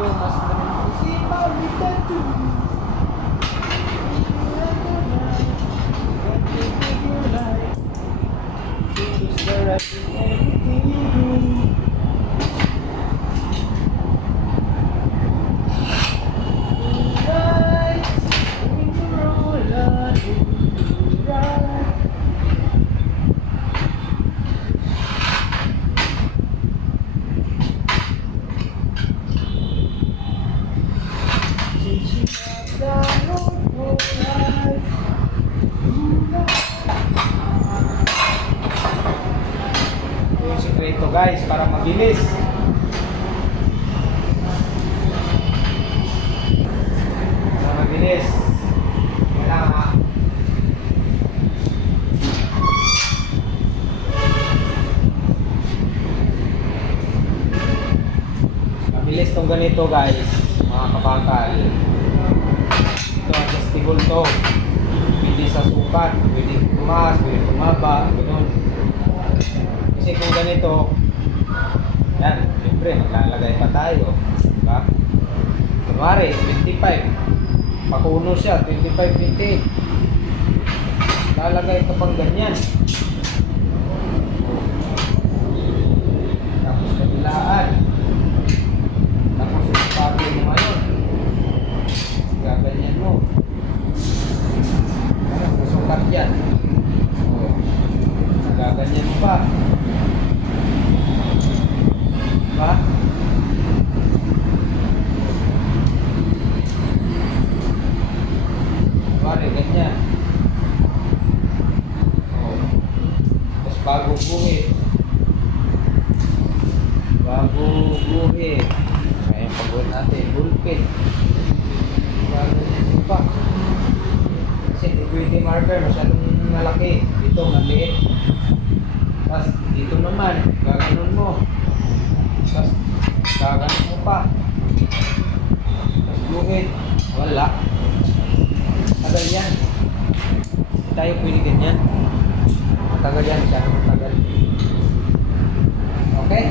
mas isipan kita tuh. Yung sikreto guys para mabilis. Para mabilis. Kailangan mabilis tong ganito guys, mga kabakal. Ito adjustable to. Pwede sa sukat, pwede tumaas, pwede tumaba, gano'n. Kasi kung ganito, yan, siyempre maglalagay pa tayo, diba? Kunwari, 25, pakuno siya, 25, 28, lalagay ka pang ganyan. Tapos kabilaan, tapos ispado mo ngayon, gaganyan mo. Ano, masukat yan. O, gaganyan mo pa. Diba? Bari, ganyan. O, tapos bago buhit. Bago buhit. Kaya pag-buhit natin, bullpen. Gaganyan mo pa. Kasi hindi pwede marker, masyadong malaki. Dito, maliit. Tapos dito naman, gaganon mo. Tapos gaganon mo pa. Tapos buhit. Wala. Tagal yan. Hindi tayo pwede ganyan. Tagal yan siya. Tagal. Okay?